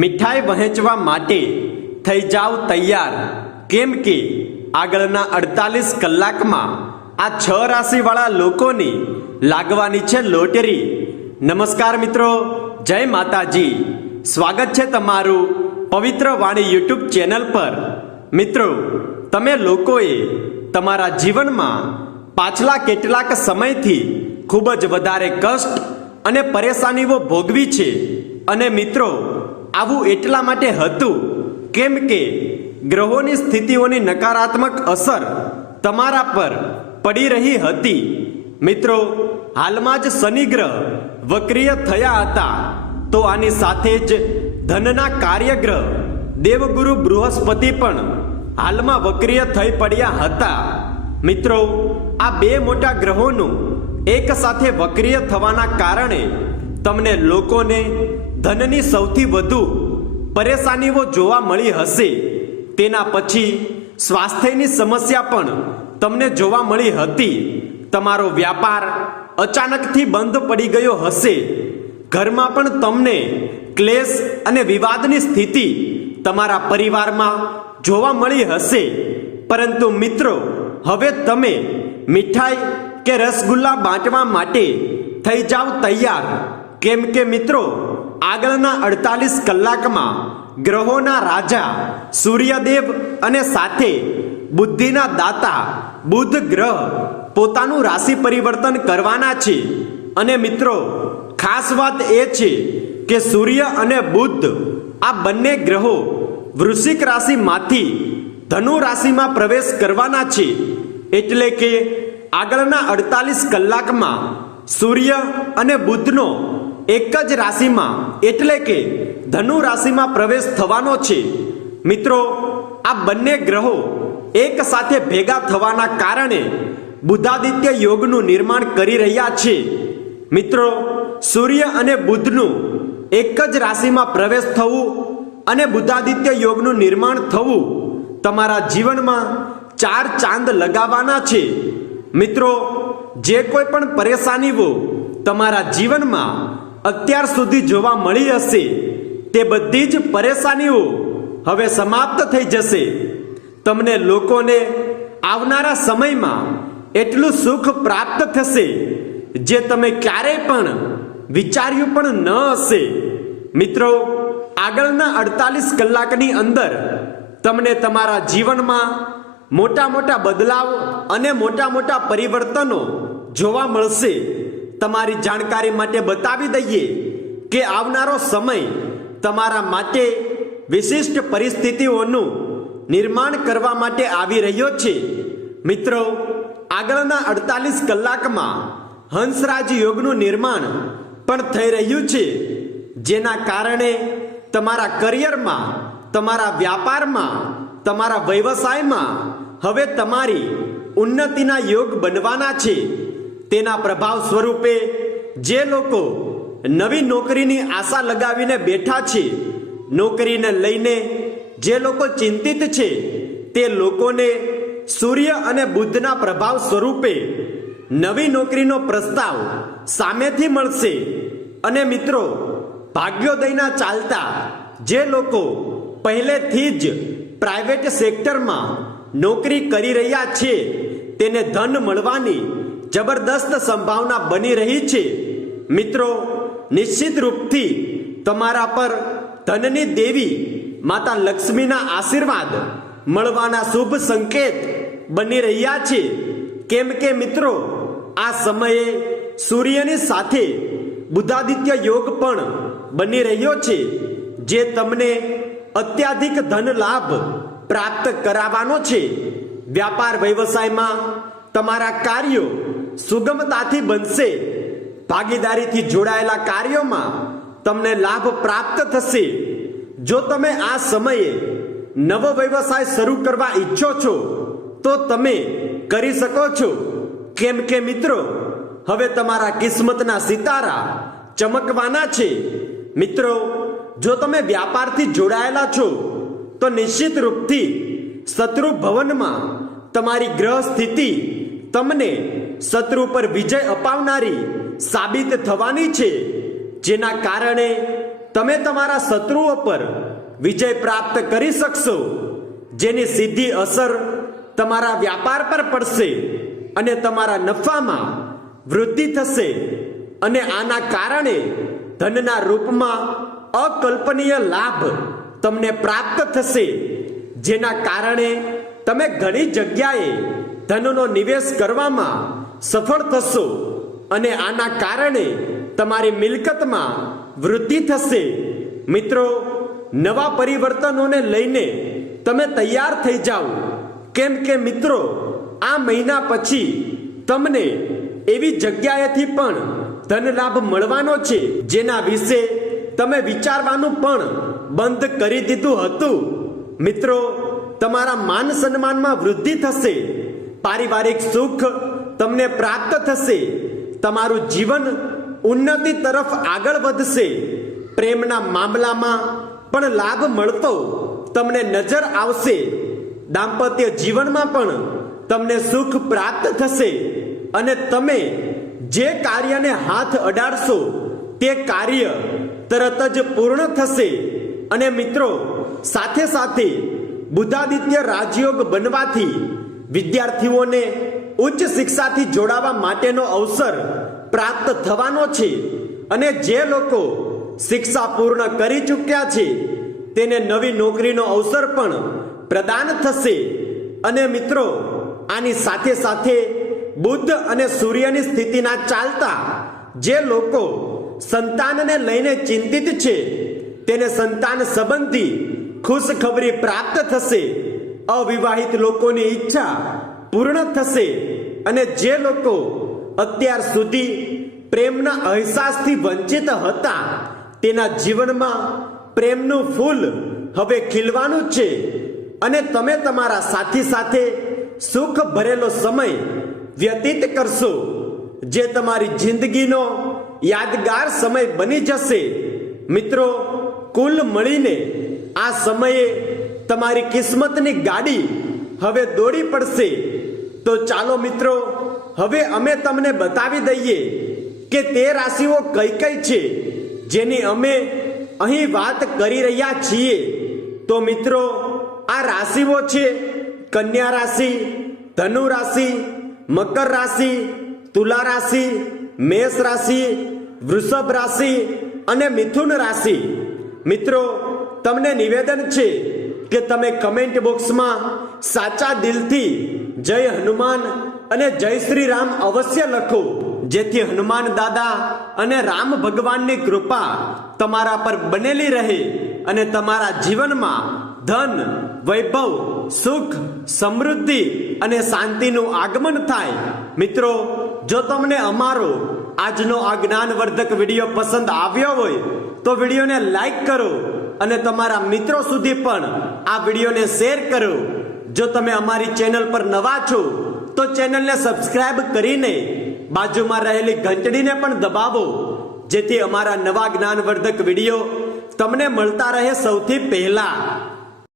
મીઠાઈ વહેંચવા માટે થઈ જાઓ તૈયાર, કેમ કે આગળના 48 કલાકમાં આ 6 રાશિવાળા લોકોની લાગવાની છે લોટરી. નમસ્કાર મિત્રો, જય માતાજી. સ્વાગત છે તમારું પવિત્ર વાણી યુટ્યુબ ચેનલ પર. મિત્રો, તમે લોકોએ તમારા જીવનમાં પાછલા કેટલાક સમયથી ખૂબ જ વધારે કષ્ટ અને પરેશાનીઓ ભોગવી છે. અને મિત્રો, આવું એટલા માટે હતું કેમ કે ગ્રહોની સ્થિતિઓની નકારાત્મક અસર તમારા પર પડી રહી હતી. મિત્રો, હાલમાં જ શનિ ગ્રહ વક્રિય થયા હતા, તો આની સાથે જ ધનના કાર્યગ્રહ દેવગુરુ બૃહસ્પતિ પણ હાલમાં વક્રિય થઈ પડ્યા હતા. મિત્રો, આ બે મોટા ગ્રહોનું એક સાથે વક્રિય થવાના કારણે તમને લોકોને ધનની સૌથી વધુ પરેશાનીઓ જોવા મળી હશે. તેના પછી સ્વાસ્થ્યની સમસ્યા પણ તમને જોવા મળી હતી. તમારો વ્યાપાર અચાનકથી બંધ પડી ગયો હશે. ઘરમાં પણ તમને ક્લેશ અને વિવાદની સ્થિતિ તમારા પરિવારમાં જોવા મળી હશે. પરંતુ મિત્રો, હવે તમે મીઠાઈ કે રસગુલ્લા બાંટવા માટે થઈ જાઓ તૈયાર, કેમ કે મિત્રો, આગળના 48 કલાકમાં ગ્રહોના રાજા સૂર્યદેવ અને સાથે બુદ્ધિના દાતા બુધ ગ્રહ પોતાનું રાશિ પરિવર્તન કરવાના છે. અને મિત્રો, ખાસ વાત એ છે કે સૂર્ય અને બુધ આ બંને ગ્રહો વૃશ્ચિક રાશિમાંથી ધનુ રાશિમાં પ્રવેશ કરવાના છે. એટલે કે આગળના 48 કલાકમાં સૂર્ય અને બુધનો એક જ રાશિમાં એટલે કે ધનુ રાશિમાં પ્રવેશ થવાનો છે. મિત્રો, આ બંને ગ્રહો એક સાથે ભેગા થવાના કારણે બુધાદિત્ય યોગનું નિર્માણ કરી રહ્યા છે. મિત્રો, સૂર્ય અને બુધનું એક જ રાશિમાં પ્રવેશ થવું અને બુધાદિત્ય યોગનું નિર્માણ થવું તમારા જીવનમાં 4 ચાંદ લગાવવાના છે. મિત્રો, જે કોઈ પણ પરેશાનીઓ તમારા જીવનમાં અત્યાર સુધી જોવા મળી હશે, તે બધી જ પરેશાનીઓ હવે સમાપ્ત થઈ જશે. તમને લોકોને આવનારા સમયમાં એટલું સુખ પ્રાપ્ત થશે જે તમે ક્યારેય પણ વિચાર્યું પણ ન હશે. મિત્રો, આગળના 48 કલાકની અંદર તમને તમારા જીવનમાં મોટા મોટા બદલાવ અને મોટા મોટા પરિવર્તનો જોવા મળશે. તમારી જાણકારી માટે બતાવી દઈએ કે આવનારો સમય તમારા માટે વિશિષ્ટ પરિસ્થિતિઓનું નિર્માણ કરવા માટે આવી રહ્યો છે. મિત્રો, આગળના 48 કલાકમાં હંસરાજ યોગનું નિર્માણ પણ થઈ રહ્યું છે, જેના કારણે તમારા કરિયરમાં, તમારા વ્યાપારમાં, તમારા વ્યવસાયમાં હવે તમારી ઉન્નતિના યોગ બનવાના છે. તેના પ્રભાવ સ્વરૂપે જે લોકો નવી નોકરીની આશા લગાવીને બેઠા છે, નોકરીને લઈને જે લોકો ચિંતિત છે, તે લોકોને સૂર્ય અને બુધના પ્રભાવ સ્વરૂપે નવી નોકરીનો પ્રસ્તાવ સામેથી મળશે. અને મિત્રો, ભાગ્યોદયના ચાલતા જે લોકો પહેલેથી જ પ્રાઇવેટ સેક્ટરમાં નોકરી કરી રહ્યા છે, તેને ધન મળવાની જબરદસ્ત સંભાવના બની રહી છે. મિત્રો, નિશ્ચિત રૂપથી તમારા પર ધનની દેવી માતા લક્ષ્મીના આશીર્વાદ મળવાના શુભ સંકેત બની રહ્યા છે. કેમ કે મિત્રો, આ સમયે સૂર્યની સાથે બુધાદિત્ય યોગ પણ બની રહ્યો છે, જે તમને અત્યાધિક ધન લાભ પ્રાપ્ત કરાવવાનો છે. વ્યાપાર વ્યવસાયમાં તમારા કાર્યો સુગમતાથી બનશે. ભાગીદારીથી જોડાયેલા કાર્યોમાં તમને લાભ પ્રાપ્ત થશે. જો તમે આ સમયે નવો વ્યવસાય શરૂ કરવા ઈચ્છો છો તો તમે કરી શકો છો. કેમ કે મિત્રો, હવે તમારા કિસ્મતના સિતારા ચમકવાના છે. મિત્રો, જો તમે વ્યાપારથી જોડાયેલા છો તો નિશ્ચિત રૂપથી શત્રુ ભવનમાં તમારી ગ્રહ સ્થિતિ તમને શત્રુ પર વિજય અપાવનારી સાબિત થવાની છે, જેના કારણે તમે તમારા શત્રુઓ પર વિજય પ્રાપ્ત કરી શકશો, જેની સીધી અસર તમારા વ્યાપાર પર પડશે અને તમારા નફામાં વૃદ્ધિ થશે. અને આના કારણે ધનના રૂપમાં અકલ્પનીય લાભ તમને પ્રાપ્ત થશે, જેના કારણે તમે ઘણી જગ્યાએ ધનનો નિવેશ કરવામાં સફળ થશો અને આના કારણે તમારી મિલકતમાં વૃદ્ધિ થશે. મિત્રો, નવા પરિવર્તનોને લઈને તમે તૈયાર થઈ જાઓ, કેમ કે મિત્રો આ મહિના પછી તમને એવી જગ્યાએથી પણ ધન લાભ મળવાનો છે જેના વિશે તમે વિચારવાનું પણ બંધ કરી દીધું હતું. મિત્રો, તમારા માન સન્માનમાં વૃદ્ધિ થશે, પારિવારિક સુખ તમને પ્રાપ્ત થશે, તમારું જીવન ઉન્નતિ તરફ આગળ વધશે. પ્રેમના મામલામાં પણ લાભ મળતો તમને નજર આવશે. દાંપત્ય જીવનમાં પણ તમને સુખ પ્રાપ્ત થશે અને તમે જે કાર્યને હાથ અડાડશો તે કાર્ય તરત જ પૂર્ણ થશે. અને મિત્રો, સાથે સાથે બુધાદિત્ય રાજયોગ બનવાથી વિદ્યાર્થીઓને ઉચ્ચ શિક્ષાથી જોડાવા માટેનો અવસર પ્રાપ્ત થવાનો છે. અને જે લોકો શિક્ષા પૂર્ણ કરી ચૂક્યા છે તેને નવી નોકરીનો અવસર પણ પ્રદાન થશે. અને મિત્રો, આની સાથે સાથે બુદ્ધ અને સૂર્યની સ્થિતિના ચાલતા જે લોકો સંતાનને લઈને ચિંતિત છે તેને સંતાન સંબંધી ખુશખબરી પ્રાપ્ત થશે. અવિવાહિત લોકોની ઈચ્છા પૂર્ણ થશે અને જે લોકો અત્યાર સુધી પ્રેમના અહેસાસથી વંચિત હતા તેના જીવનમાં પ્રેમનું ફૂલ હવે ખીલવાનું છે અને તમે તમારા સાથી સાથે સુખ ભરેલો સમય વ્યતીત કરશો, જે તમારી જિંદગીનો યાદગાર સમય બની જશે. મિત્રો, કુલ મળીને આ સમયે તમારી કિસ્મતની ગાડી હવે દોડી પડશે. તો ચાલો મિત્રો, હવે અમે તમને બતાવી દઈએ કે તે રાશિઓ કઈ કઈ છે જેની અમે અહીં વાત કરી રહ્યા છીએ. તો મિત્રો, આ રાશિઓ છે કન્યા રાશિ, ધનુ રાશિ, મકર રાશિ, તુલા રાશિ, મેષ રાશિ, વૃષભ રાશિ અને મિથુન રાશિ. મિત્રો, તમને નિવેદન છે કે તમે કમેન્ટ બોક્સમાં સાચા દિલથી જય હનુમાન અને જય શ્રી રામ અવશ્ય લખો, જેથી હનુમાન દાદા અને રામ ભગવાનની કૃપા તમારા પર બનેલી રહે અને તમારા જીવનમાં ધન, વૈભવ, સુખ, સમૃદ્ધિ અને શાંતિનું આગમન થાય. મિત્રો, જો તમને અમારો આજનો આ જ્ઞાનવર્ધક વિડીયો પસંદ આવ્યો હોય તો વિડીયોને લાઈક કરો અને તમારા મિત્રો સુધી પણ આ વિડીયોને શેર કરો. જો તમે અમારી ચેનલ પર નવા છો તો ચેનલને સબસ્ક્રાઇબ કરીને બાજુમાં રહેલી ઘંટડીને પણ દબાવો, જેથી અમારા નવા જ્ઞાનવર્ધક વિડીયો તમને મળતા રહે સૌથી પહેલા.